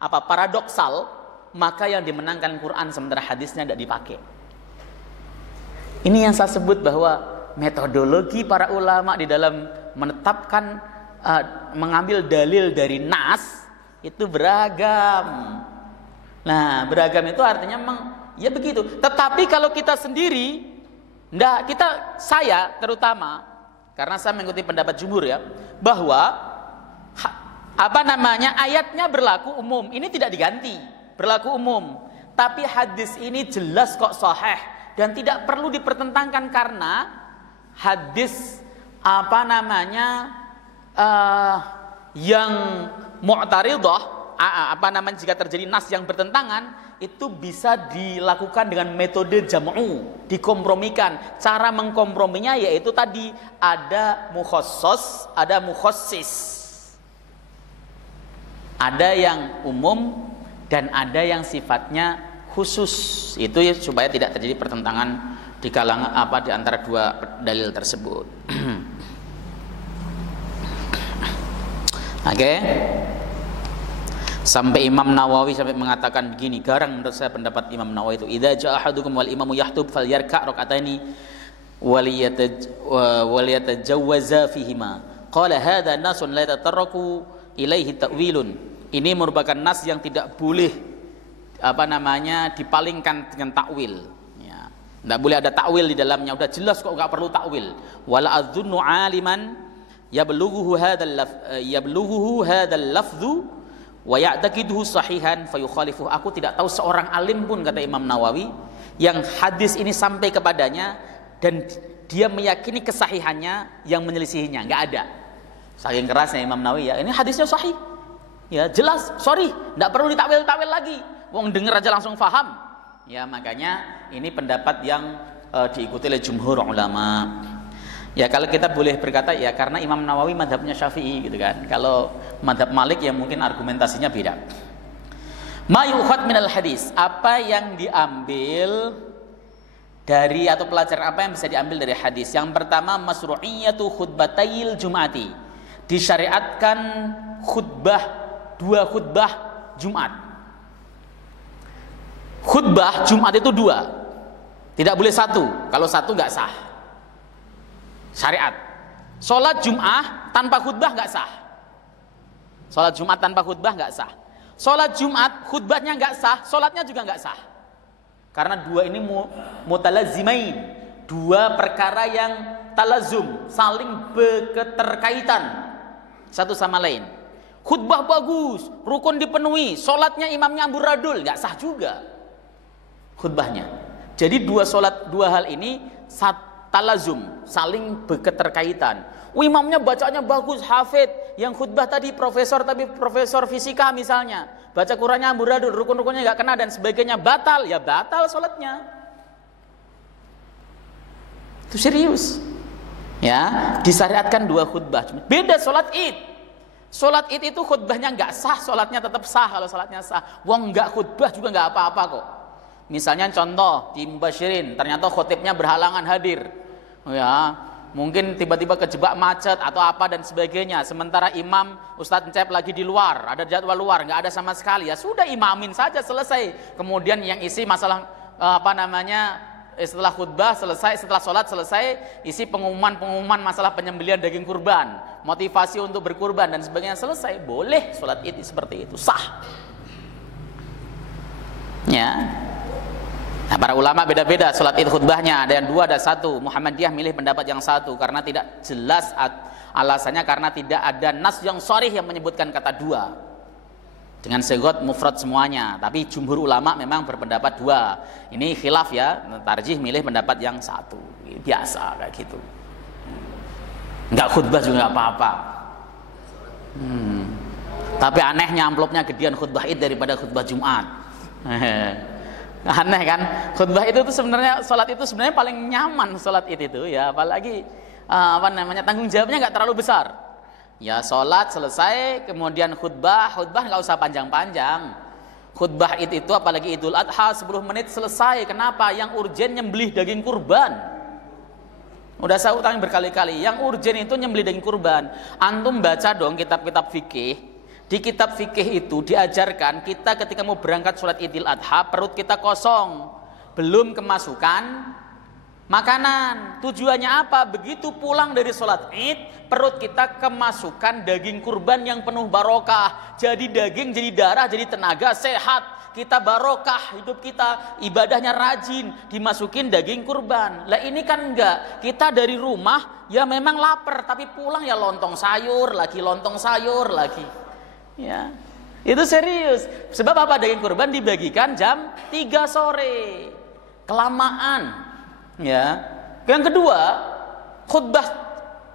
paradoksal, maka yang dimenangkan Quran sementara hadisnya tidak dipakai. Ini yang saya sebut bahwa metodologi para ulama di dalam menetapkan, mengambil dalil dari nas itu beragam. Nah, beragam itu artinya Ya begitu. Tetapi kalau kita sendiri, saya terutama, karena saya mengikuti pendapat jumhur ya, bahwa ayatnya berlaku umum. Ini tidak diganti, berlaku umum. Tapi hadis ini jelas kok sahih dan tidak perlu dipertentangkan, karena hadis yang mu'taridah, jika terjadi nas yang bertentangan, itu bisa dilakukan dengan metode jam'u, dikompromikan. Cara mengkomprominya yaitu tadi, ada mukhassas, ada mukhassis. Ada yang umum dan ada yang sifatnya khusus. Itu ya, supaya tidak terjadi pertentangan di kalangan di antara dua dalil tersebut. Oke. Sampai Imam Nawawi sampai mengatakan begini, garang menurut saya pendapat Imam Nawawi itu, idza jaa ahadukum wal imamu yahtub falyarka' rak'ataini waliyatajawwaza fihima. Qala hadza nasun la tatarraku ilaihi ta'wilun. Ini merupakan nas yang tidak boleh dipalingkan dengan takwil. Ya. Tidak boleh ada takwil di dalamnya. Udah jelas kok, nggak perlu takwil. Wala adzunnu aliman yablughuhu hadzal lafdhu wa ya'taqiduhu sahihan fayukhalifuhu. Aku tidak tahu seorang alim pun, kata Imam Nawawi, yang hadis ini sampai kepadanya dan dia meyakini kesahihannya yang menyelisihinya. Nggak ada. Saking kerasnya Imam Nawawi ya, ini hadisnya sahih. Ya jelas, sorry, tidak perlu ditakwil-takwil lagi. Wong denger aja langsung faham. Ya makanya ini pendapat yang diikuti oleh jumhur ulama. Ya kalau kita boleh berkata ya, karena Imam Nawawi madhabnya Syafi'i gitu kan. Kalau madhab Malik ya mungkin argumentasinya beda. Ma yu'khad minal hadis, apa yang diambil dari atau pelajaran apa yang bisa diambil dari hadis? Yang pertama, masru'iyatu khutbatayil jum'ati. Disyariatkan dua khutbah Jumat. Khutbah Jumat itu 2, tidak boleh 1. Kalau 1 nggak sah. Syariat. Sholat Jum'ah tanpa khutbah nggak sah. Sholat Jumat tanpa khutbah nggak sah. Sholat Jumat khutbahnya nggak sah, sholatnya juga nggak sah. Karena 2 ini mutalazimain, 2 perkara yang talazum, saling berketerkaitan satu sama lain. Khutbah bagus, rukun dipenuhi, sholatnya imamnya amburadul, nggak sah juga khutbahnya. Jadi 2 hal ini talazum, saling berketerkaitan. Imamnya bacanya bagus, hafid. Yang khutbah tadi profesor fisika misalnya, baca Qur'annya amburadul, rukun-rukunnya nggak kena dan sebagainya, batal sholatnya. Itu serius. Ya, disyariatkan 2 khutbah. Beda sholat Id. Sholat Id itu khutbahnya nggak sah, sholatnya tetap sah kalau sholatnya sah. Wong nggak khutbah juga nggak apa-apa kok. Misalnya contoh di Mubasyirin, ternyata khotibnya berhalangan hadir. Ya, mungkin tiba-tiba kejebak macet atau apa dan sebagainya. Sementara imam Ustadz Encep lagi di luar, ada jadwal luar, nggak ada sama sekali. Ya sudah, imamin saja, selesai. Kemudian yang isi masalah setelah khutbah selesai, setelah sholat selesai, isi pengumuman masalah penyembelihan daging kurban, motivasi untuk berkurban dan sebagainya, selesai. Boleh sholat Id seperti itu, sah. Ya. Nah, para ulama beda-beda sholat Id khutbahnya, ada yang 2, ada 1. Muhammadiyah milih pendapat yang 1 karena tidak jelas alasannya, karena tidak ada nas yang sharih yang menyebutkan kata 2 dengan sigot mufrad semuanya. Tapi jumhur ulama memang berpendapat 2. Ini khilaf ya, tarjih milih pendapat yang 1. Biasa kayak gitu. Enggak khutbah juga enggak apa-apa. Tapi anehnya amplopnya gedean khutbah Id daripada khutbah Jumat. Aneh kan? Khutbah itu tuh sebenarnya, salat itu sebenarnya paling nyaman salat Id itu ya, apalagi tanggung jawabnya enggak terlalu besar. Ya sholat selesai, kemudian khutbah nggak usah panjang-panjang. Khutbah itu apalagi Idul Adha 10 menit selesai. Kenapa? Yang urgen nyembelih daging kurban. Udah saya ulangi berkali-kali, yang urgen itu nyembelih daging kurban. Antum baca dong kitab-kitab fikih. Di kitab fikih itu diajarkan kita ketika mau berangkat sholat Idul Adha perut kita kosong, belum kemasukan Makanan, tujuannya apa? Begitu pulang dari sholat id, perut kita kemasukan daging kurban yang penuh barokah. Jadi daging, jadi darah, jadi tenaga, sehat. Kita barokah, hidup kita, ibadahnya rajin, dimasukin daging kurban. Lah ini kan enggak, kita dari rumah ya memang lapar, tapi pulang ya lontong sayur lagi. Ya, itu serius. Sebab apa? Daging kurban dibagikan jam 3 sore, kelamaan. Ya, yang kedua, khutbah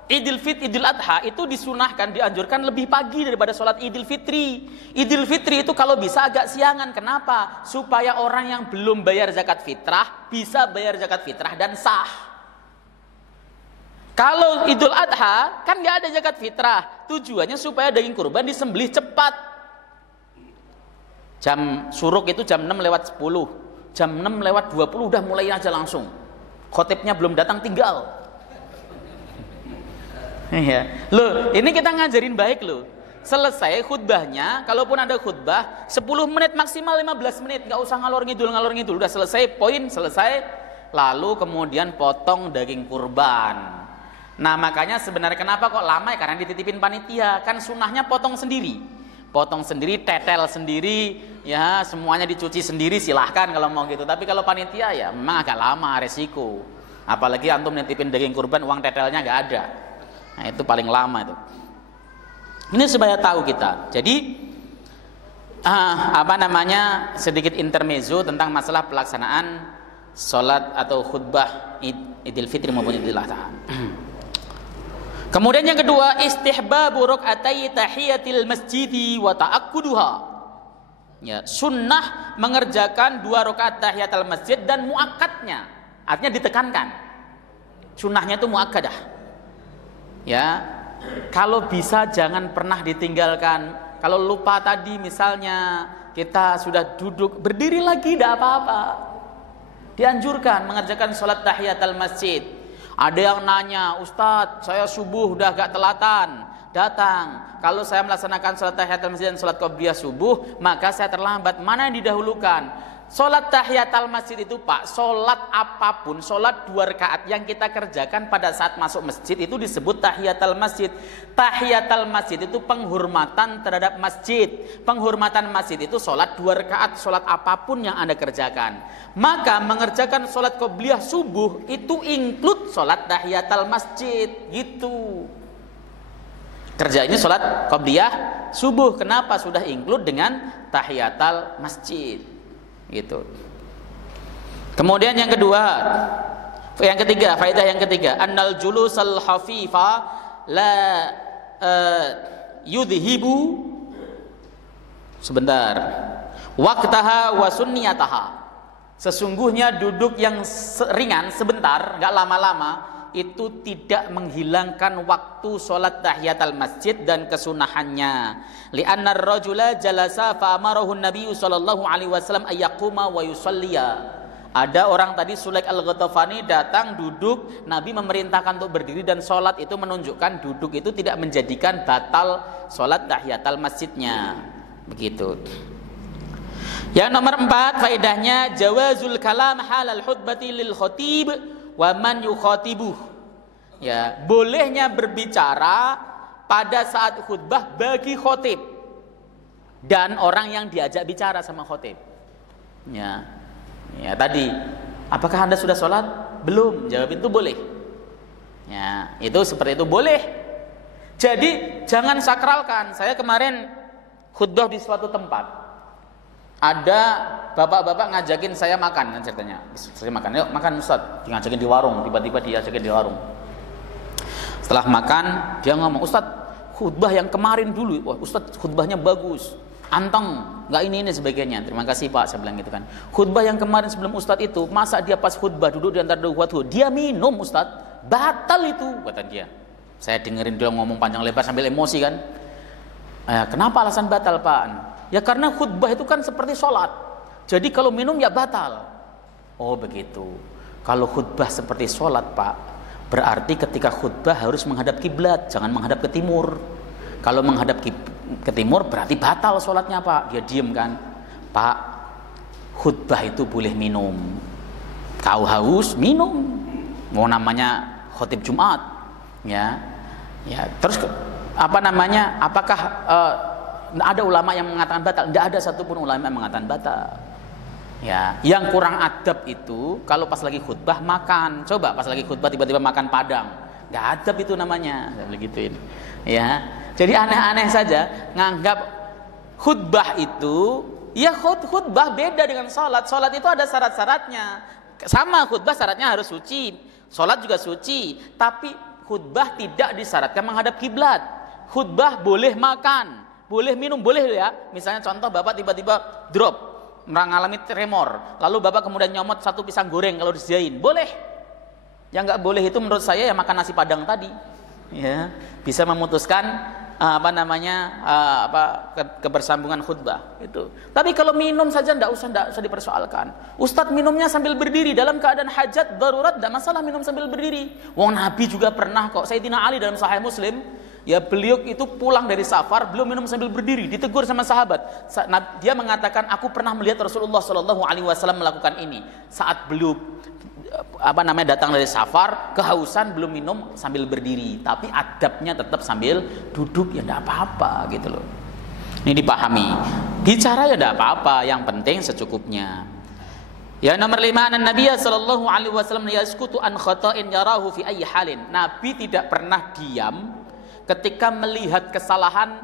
Idul Adha itu disunahkan, dianjurkan lebih pagi daripada sholat Idul Fitri. Idul Fitri itu kalau bisa agak siangan. Kenapa? Supaya orang yang belum bayar zakat fitrah bisa bayar zakat fitrah dan sah. Kalau Idul Adha kan nggak ada zakat fitrah. Tujuannya supaya daging kurban disembelih cepat. Jam suruk itu jam 6:10, jam 6:20 udah mulai aja langsung. Khotibnya belum datang tinggal. Iya. Loh, ini kita ngajarin baik loh. Selesai khutbahnya, kalaupun ada khutbah 10 menit maksimal 15 menit, nggak usah ngalor ngidul. Udah selesai, poin selesai. Lalu kemudian potong daging kurban. Nah, makanya sebenarnya kenapa kok lama ya? Karena dititipin panitia. Kan sunahnya potong sendiri, tetel sendiri, ya semuanya dicuci sendiri, silahkan kalau mau gitu. Tapi kalau panitia ya memang agak lama, resiko. Apalagi antum nitipin daging kurban, uang tetelnya nggak ada. Nah itu paling lama itu. Ini supaya tahu kita. Jadi sedikit intermezzo tentang masalah pelaksanaan sholat atau khutbah Idul Fitri maupun Idul Adha. Kemudian yang kedua, istihbabu rak'atai tahiyatil masjidi wa ta'akkuduha. Ya, sunnah mengerjakan 2 rakaat tahiyatul masjid dan muakkadnya. Artinya ditekankan. Sunnahnya itu muakkadah. Ya. Kalau bisa jangan pernah ditinggalkan. Kalau lupa tadi misalnya kita sudah duduk, berdiri lagi tidak apa-apa. Dianjurkan mengerjakan sholat tahiyatul masjid. Ada yang nanya, Ustadz, saya subuh udah agak telatan datang. Kalau saya melaksanakan sholat tahiyatul masjid dan sholat qobliyah subuh, maka saya terlambat. Mana yang didahulukan? Sholat tahiyatul masjid itu Pak, sholat apapun, sholat 2 rakaat yang kita kerjakan pada saat masuk masjid itu disebut tahiyatul masjid. Tahiyatul masjid itu penghormatan terhadap masjid. Penghormatan masjid itu sholat 2 rakaat, sholat apapun yang Anda kerjakan. Maka mengerjakan sholat qobliyah subuh itu include sholat tahiyatul masjid, gitu. Kerjanya sholat qobliyah subuh. Kenapa? Sudah include dengan tahiyatul masjid, gitu. Kemudian yang ketiga, faedah yang ketiga, annal julusal hafifa la yudhibu waqtaha wa sunniyataha. Sesungguhnya duduk yang ringan sebentar, gak lama-lama, itu tidak menghilangkan waktu sholat tahiyatul masjid dan kesunahannya. Li'anna ar-rajula jalasa fa amarahu an-nabiy sallallahu alaihi wasallam ayyaquma wa yusalliya. Ada orang tadi Sulaik al-Ghatafani datang duduk, Nabi memerintahkan untuk berdiri dan sholat. Itu menunjukkan duduk itu tidak menjadikan batal sholat tahiyatul masjidnya. Begitu. Yang nomor 4 faedahnya jawazul kalam halal khutbati lil khatib wa man yukhatibuh. Ya, bolehnya berbicara pada saat khutbah bagi khatib dan orang yang diajak bicara sama khatib. Ya. Ya, tadi apakah Anda sudah sholat? Belum. Jawab itu boleh. Ya, itu seperti itu boleh. Jadi jangan sakralkan. Saya kemarin khutbah di suatu tempat. Ada bapak-bapak ngajakin saya makan, ceritanya. Saya makan, yuk makan Ustaz. Ngajakin di warung, tiba-tiba diajakin di warung. Setelah makan, dia ngomong, Ustaz, khutbah yang kemarin dulu, wah Ustaz khutbahnya bagus, anteng, nggak ini sebagainya. Terima kasih Pak, saya bilang gitu kan. Khutbah yang kemarin sebelum Ustaz itu, masa dia pas khutbah duduk di antara dua khutbah, dia minum Ustaz, batal itu, kata dia. Saya dengerin dia ngomong panjang lebar sambil emosi kan. Kenapa alasan batal Pak? Ya karena khutbah itu kan seperti sholat. Jadi kalau minum ya batal. Oh begitu. Kalau khutbah seperti sholat Pak, berarti ketika khutbah harus menghadap kiblat, jangan menghadap ke timur. Kalau menghadap ke timur berarti batal sholatnya Pak. Dia diem kan. Pak, khutbah itu boleh minum. Kau haus, minum. mau namanya khotib Jumat, ya. Ya, terus apa namanya? Apakah ada ulama yang mengatakan batal? Tidak ada satupun ulama yang mengatakan batal. Ya, yang kurang adab itu kalau pas lagi khutbah makan. Coba pas lagi khutbah tiba-tiba makan padang. Nggak adab itu namanya. Begituin. Ya. Jadi aneh-aneh saja nganggap khutbah itu ya khutbah beda dengan salat. Salat itu ada syarat-syaratnya. Sama khutbah syaratnya harus suci, salat juga suci, tapi khutbah tidak disyaratkan menghadap kiblat. Khutbah boleh makan, boleh minum, boleh ya. Misalnya contoh Bapak tiba-tiba drop, mengalami tremor, lalu Bapak kemudian nyomot satu pisang goreng kalau disediain, boleh. Yang nggak boleh itu menurut saya ya makan nasi padang tadi. Ya, bisa memutuskan kebersambungan khutbah itu. Tapi kalau minum saja enggak usah dipersoalkan. Ustadz minumnya sambil berdiri dalam keadaan hajat darurat, enggak masalah minum sambil berdiri. Wong Nabi juga pernah kok. Sayyidina Ali dalam Sahih Muslim, ya beliau itu pulang dari safar, beliau minum sambil berdiri, ditegur sama sahabat. Dia mengatakan, aku pernah melihat Rasulullah SAW melakukan ini saat beliau datang dari safar, kehausan, belum minum sambil berdiri, tapi adabnya tetap sambil duduk, ya enggak apa-apa gitu loh. Ini dipahami. Bicara ya enggak apa-apa, yang penting secukupnya. Ya, nomor 5, Nabi sallallahu alaihi wasallam yaskutu an khata'in yarahu fi ayyi halin. Nabi tidak pernah diam ketika melihat kesalahan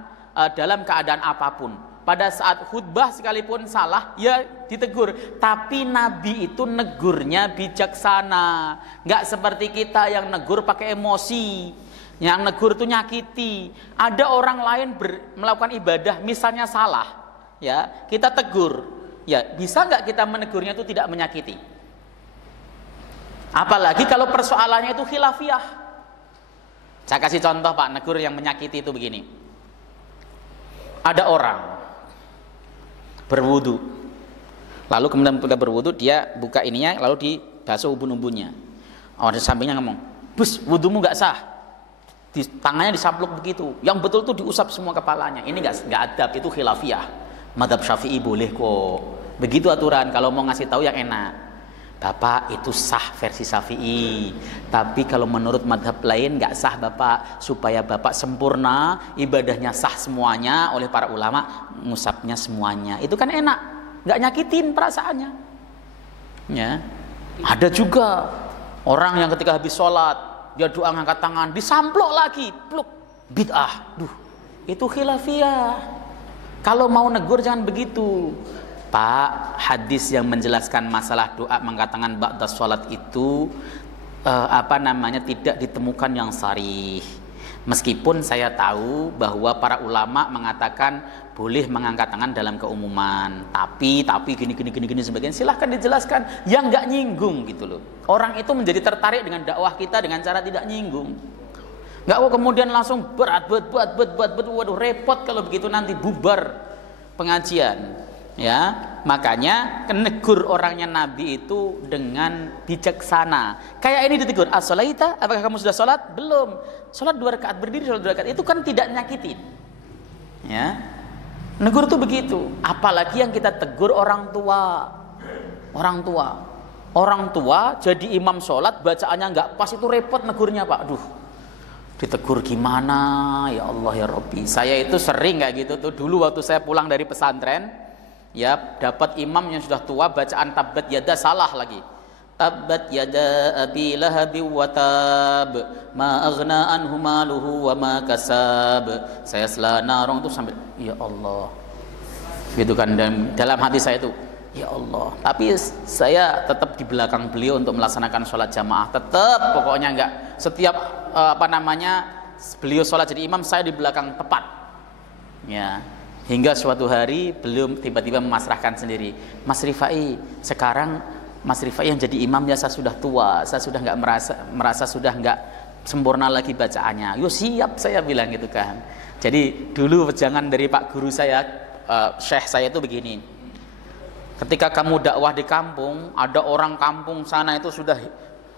dalam keadaan apapun. Pada saat khutbah sekalipun salah, ya ditegur. Tapi Nabi itu negurnya bijaksana. Nggak seperti kita yang negur pakai emosi. Yang negur itu nyakiti. Ada orang lain melakukan ibadah, misalnya salah, ya kita tegur. Ya bisa nggak kita menegurnya itu tidak menyakiti? Apalagi kalau persoalannya itu khilafiyah. Saya kasih contoh Pak, negur yang menyakiti itu begini. Ada orang berwudu, lalu kemudian sudah berwudu, dia buka ininya lalu dibasuh ubun-ubunnya. Orang di sampingnya ngomong, "Bus, wudumu nggak sah." Tangannya disapluk begitu, yang betul tuh diusap semua kepalanya. Ini nggak adab, itu khilafiyah. Madzhab Syafi'i boleh kok. Begitu aturan. Kalau mau ngasih tahu yang enak, Bapak itu sah versi Syafi'i, tapi kalau menurut madhab lain nggak sah Bapak. Supaya Bapak sempurna, ibadahnya sah semuanya, oleh para ulama ngusapnya semuanya. Itu kan enak, nggak nyakitin perasaannya. Ya, ada juga orang yang ketika habis sholat dia doa ngangkat tangan, disamplok lagi, pluk, bid'ah. Itu khilafiyah. Kalau mau negur jangan begitu. Pak, hadis yang menjelaskan masalah doa mengangkat tangan ba'da sholat itu tidak ditemukan yang sharih. Meskipun saya tahu bahwa para ulama mengatakan boleh mengangkat tangan dalam keumuman, tapi gini sebagainya, silahkan dijelaskan yang nggak nyinggung gitu loh. Orang itu menjadi tertarik dengan dakwah kita dengan cara tidak nyinggung. Nggak kok kemudian langsung berat, waduh repot kalau begitu nanti bubar pengajian. Ya, makanya menegur orangnya Nabi itu dengan bijaksana. Kayak ini ditegur, "As-shalaita? Apakah kamu sudah sholat?" "Belum." "Sholat 2 rakaat, berdiri sholat 2 rakaat." Itu kan tidak nyakitin. Ya. Negur tuh begitu. Apalagi yang kita tegur orang tua. Orang tua jadi imam sholat, bacaannya nggak pas, itu repot negurnya Pak. Ditegur gimana? Ya Allah ya Rabbi. Saya itu sering kayak gitu tuh. Dulu waktu saya pulang dari pesantren, ya dapat imam yang sudah tua, bacaan tabbat yada salah lagi. Tabbat yada abi lahabi wa tab ma aghna anhu maluhu wa ma kasab. Saya selanarong tuh sampai ya Allah. Gitu kan, dalam hati saya itu ya Allah. Tapi saya tetap di belakang beliau untuk melaksanakan sholat jamaah. Tetap pokoknya enggak setiap beliau sholat jadi imam, saya di belakang tepat. Ya. Hingga suatu hari belum tiba-tiba memasrahkan sendiri, "Mas Rifai, sekarang Mas Rifai yang jadi imam ya, saya sudah tua, saya sudah nggak merasa sudah nggak sempurna lagi bacaannya." "Yo siap," saya bilang gitu kan. Jadi dulu wejangan dari Pak Guru saya, Syekh saya itu begini. Ketika kamu dakwah di kampung, ada orang kampung sana itu sudah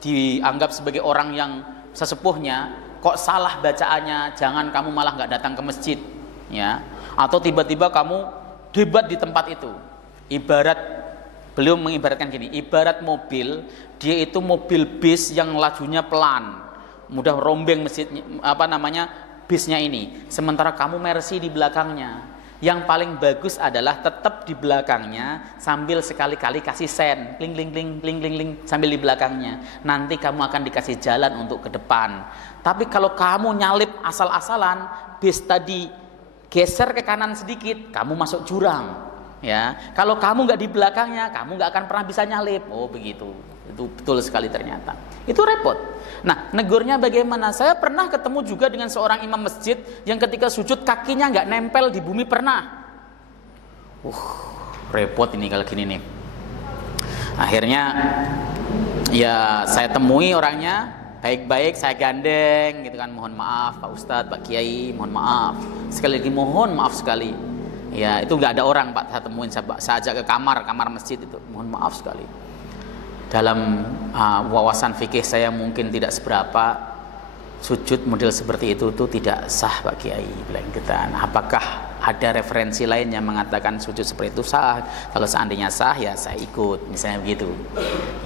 dianggap sebagai orang yang sesepuhnya, kok salah bacaannya, jangan kamu malah nggak datang ke masjid, ya. Atau tiba-tiba kamu debat di tempat itu. Ibarat Beliau mengibaratkan gini, ibarat mobil, dia itu mobil bis yang lajunya pelan, mudah rombeng bisnya ini. Sementara kamu Mercy di belakangnya. Yang paling bagus adalah tetap di belakangnya sambil sekali-kali kasih sen, kling kling kling kling kling kling sambil di belakangnya. Nanti kamu akan dikasih jalan untuk ke depan. Tapi kalau kamu nyalip asal-asalan, bis tadi geser ke kanan sedikit, kamu masuk jurang. Ya, kalau kamu nggak di belakangnya, kamu nggak akan pernah bisa nyalip. Oh begitu, itu betul sekali ternyata. Itu repot. Nah, negurnya bagaimana? Saya pernah ketemu juga dengan seorang imam masjid yang ketika sujud kakinya nggak nempel di bumi pernah. Repot ini kalau gini nih. Akhirnya, ya saya temui orangnya, baik-baik saya gandeng, gitu kan. Mohon maaf Pak Ustadz, Pak Kiai, mohon maaf. Sekali lagi mohon maaf sekali. Ya itu nggak ada orang Pak, saya temuin, saya ajak ke kamar masjid itu, mohon maaf sekali dalam wawasan fikih saya mungkin tidak seberapa, sujud model seperti itu tidak sah Pak Kiai, bilang kita. Nah, apakah ada referensi lain yang mengatakan sujud seperti itu sah? Kalau seandainya sah ya saya ikut, misalnya begitu.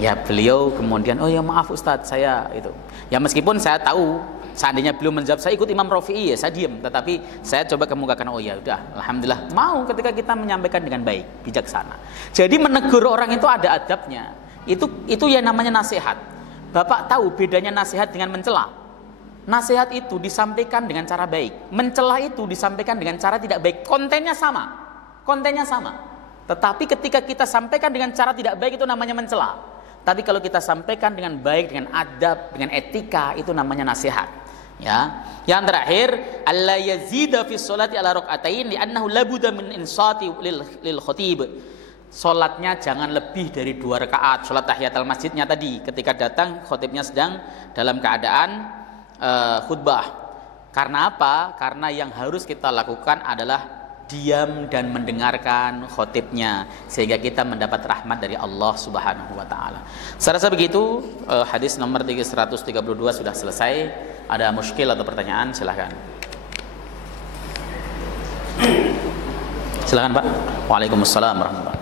Ya beliau kemudian, oh ya maaf Ustadz saya itu, ya meskipun saya tahu seandainya beliau menjawab saya ikut Imam Rafi'i, ya saya diam, tetapi saya coba kemukakan, oh ya udah, alhamdulillah mau ketika kita menyampaikan dengan baik, bijaksana. Jadi menegur orang itu ada adabnya. Itu yang namanya nasihat. Bapak tahu bedanya nasihat dengan mencela? Nasihat itu disampaikan dengan cara baik, mencela itu disampaikan dengan cara tidak baik. Kontennya sama. Tetapi ketika kita sampaikan dengan cara tidak baik itu namanya mencela. Tapi kalau kita sampaikan dengan baik, dengan adab, dengan etika, itu namanya nasihat. Ya. Yang terakhir, alla yazida fi sholati ala rak'atain li'annahu la budda min insati lil khatib. Salatnya jangan lebih dari 2 rakaat. Salat tahiyatul masjidnya tadi ketika datang khatibnya sedang dalam keadaan khutbah. Karena apa? Karena yang harus kita lakukan adalah diam dan mendengarkan khotibnya sehingga kita mendapat rahmat dari Allah Subhanahu wa taala. Saya rasa begitu. Hadis nomor 332 sudah selesai. Ada muskil atau pertanyaan? Silahkan. Silakan Pak. Waalaikumsalam warahmatullahi wabarakatuh.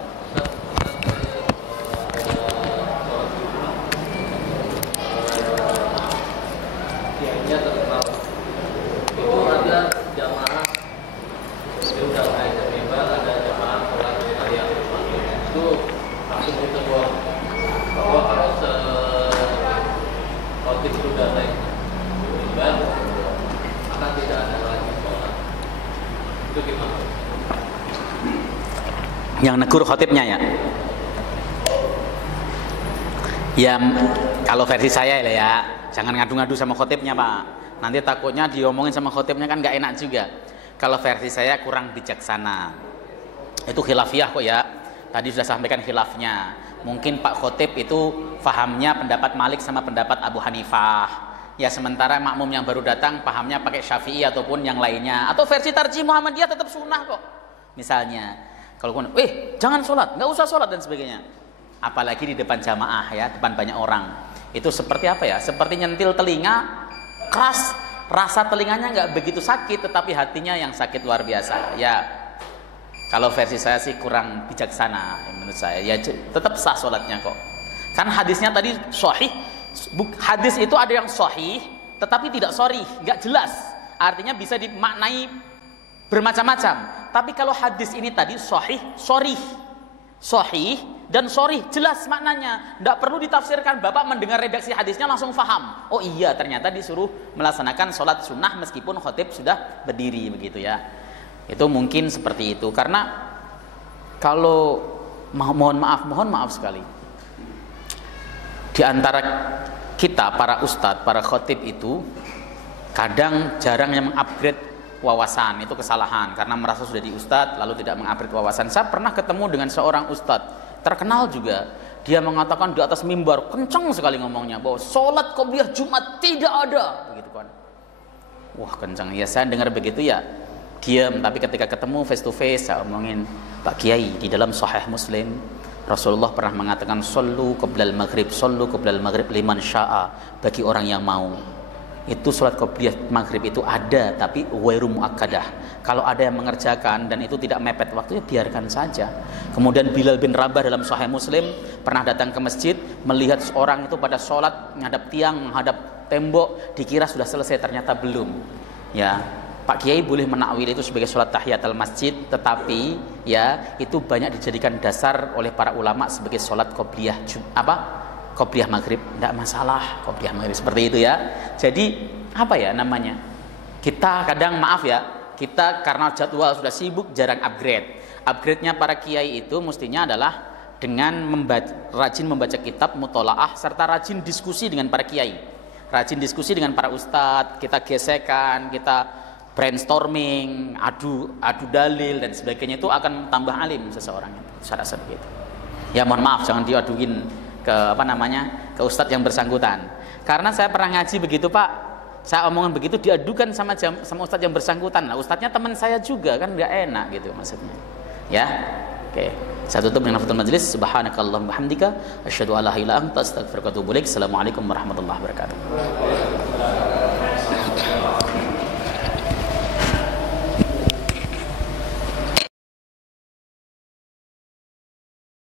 Yang negur khotibnya ya. Ya kalau versi saya ya, jangan ngadu-ngadu sama khotibnya Pak. Nanti takutnya diomongin sama khotibnya kan nggak enak juga. Kalau versi saya kurang bijaksana. Itu khilafiyah kok ya. Tadi sudah sampaikan khilafnya. Mungkin Pak Khotib itu fahamnya pendapat Malik sama pendapat Abu Hanifah. Ya sementara makmum yang baru datang pahamnya pakai Syafi'i ataupun yang lainnya. Atau versi Tarjih Muhammadiyah tetap sunnah kok. Misalnya, kalau jangan sholat, nggak usah sholat dan sebagainya. Apalagi di depan jamaah ya, depan banyak orang. Itu seperti apa ya? Seperti nyentil telinga, keras. Rasa telinganya nggak begitu sakit, tetapi hatinya yang sakit luar biasa. Ya, kalau versi saya sih kurang bijaksana menurut saya. Ya tetap sah sholatnya kok. Kan hadisnya tadi sahih. Hadis itu ada yang sahih, tetapi tidak sharih, nggak jelas. Artinya bisa dimaknai bermacam-macam. Tapi kalau hadis ini tadi sahih, sahih dan sharih, jelas maknanya. Tidak perlu ditafsirkan. Bapak mendengar redaksi hadisnya langsung faham. Oh iya, ternyata disuruh melaksanakan sholat sunnah meskipun khotib sudah berdiri begitu ya. Itu mungkin seperti itu. Karena kalau mohon maaf sekali. Di antara kita para ustadz, para khotib itu kadang jarang yang mengupgrade wawasan. Itu kesalahan karena merasa sudah di ustadz lalu tidak mengupgrade wawasan. Saya pernah ketemu dengan seorang ustadz terkenal juga. Dia mengatakan di atas mimbar kencang sekali ngomongnya bahwa sholat qobliyah Jumat tidak ada, begitu kan. Wah kencang ya, saya dengar begitu ya diam. Tapi ketika ketemu face to face saya omongin, Pak Kiai, di dalam Sahih Muslim Rasulullah pernah mengatakan sallu qoblal maghrib liman syaa, bagi orang yang mau. itu sholat qobliyah maghrib itu ada, tapi ghairu muakkadah. Kalau ada yang mengerjakan dan itu tidak mepet waktu, ya biarkan saja. Kemudian Bilal bin Rabah dalam Sahih Muslim pernah datang ke masjid, melihat seorang itu pada sholat menghadap tiang, menghadap tembok, dikira sudah selesai, ternyata belum. Ya, Pak Kiai boleh menakwil itu sebagai sholat tahiyatul masjid, tetapi ya itu banyak dijadikan dasar oleh para ulama sebagai sholat qobliyah qobliyah maghrib, tidak masalah qobliyah maghrib seperti itu ya. Jadi apa ya namanya, kita kadang maaf ya, kita karena jadwal sudah sibuk jarang upgrade-nya para kiai itu mestinya adalah dengan rajin membaca kitab mutolaah serta rajin diskusi dengan para kiai, rajin diskusi dengan para ustadz, kita gesekan, kita brainstorming, adu dalil dan sebagainya, itu akan tambah alim seseorang itu. Saya rasa begitu ya. Mohon maaf jangan diaduin ke ke ustadz yang bersangkutan, karena saya pernah ngaji begitu Pak, saya omongan begitu diadukan sama ustadz yang bersangkutan. Nah ustadznya teman saya juga, kan nggak enak gitu maksudnya ya. Oke, saya tutup dengan lafadzul majlis. Subhanakallahumma hamdika asyhadu an la ilaha illa anta astaghfiruka wa atubu ilaik. Assalamualaikum warahmatullahi wabarakatuh.